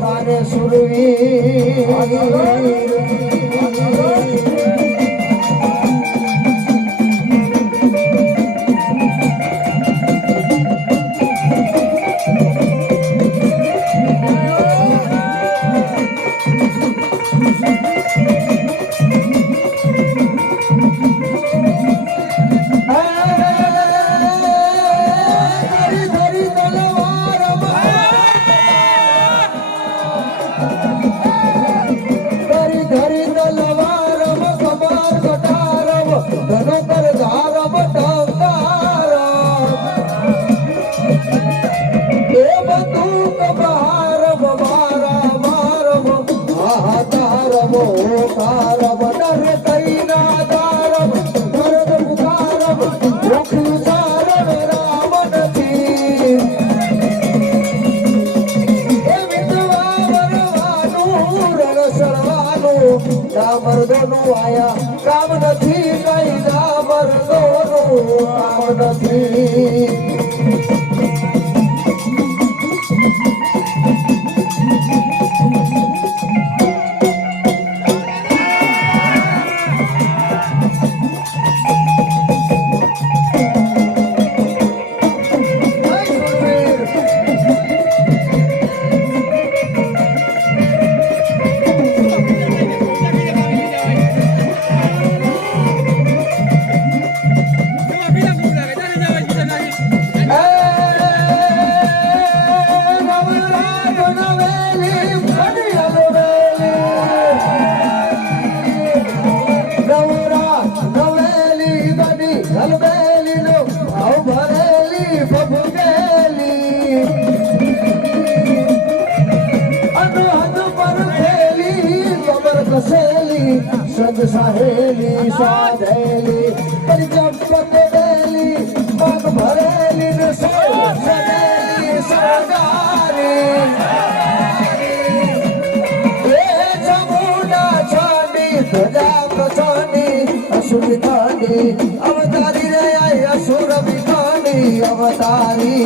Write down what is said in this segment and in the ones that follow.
તારે સુરવીર ના મર્દોનું આયા. કામ નથી કઈ ના મર્દોનું કામ નથી સંગ સાહેલી, સાધેલી પરિચપત દેલી પગ ભરેલી ને સદેલી સગારી એ જમુના છાની ધજા પ્રચાની અસુરિતાની અવતારી રે આઈ અસુર अवतारी।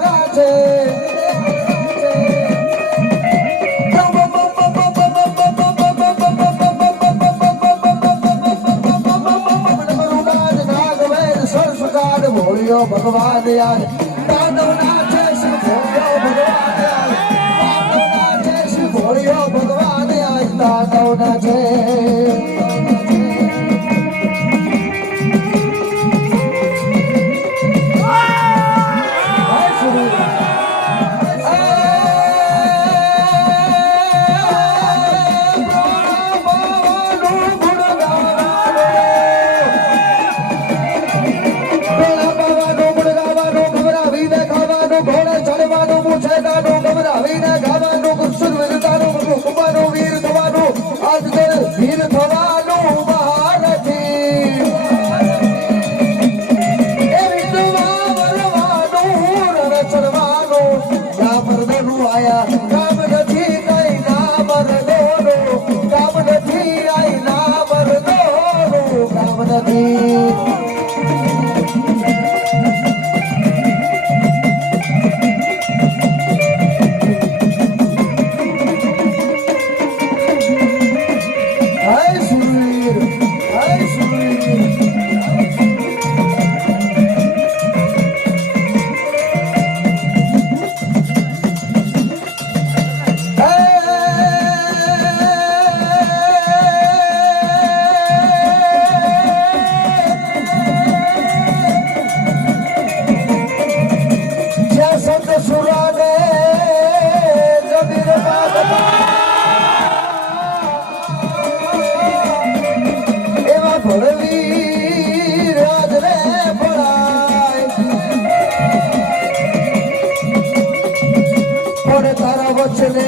રાચે ભોળિયો ભગવાન યાર. ભગવાન યાર તાંડવ છે. વીર પણ તારા વચને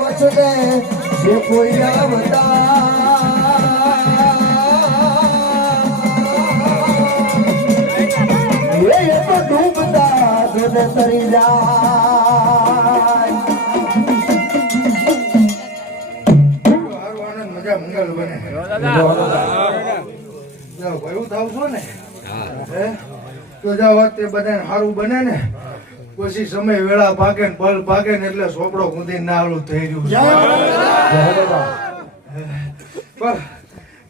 વચને જે કોઈ આવતા એ તો ડૂબતા જોને તરી જાય. મજા મંગળ બને. ભયું થાવ છો ને? તો જાઓ તે બધાને સારું બને ને. પછી સમય વેળા ભાગે ને પલ ભાગે ને એટલે સોપડો કુંદી ના આવડું થઈ ગયું છે.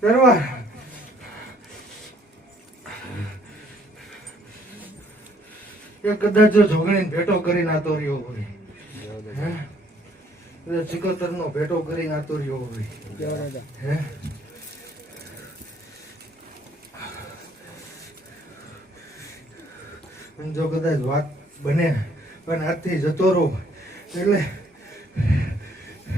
દરબાર. એ કદાચ જો જોગણી ભેટો કરીને આતો રહ્યો હોય. હે? એટલે ચિકોતર નો ભેટો કરીને નાતો રહ્યો હોય. હે? જો કદાચ વાત બને. પણ આજથી જતો રહું. એટલે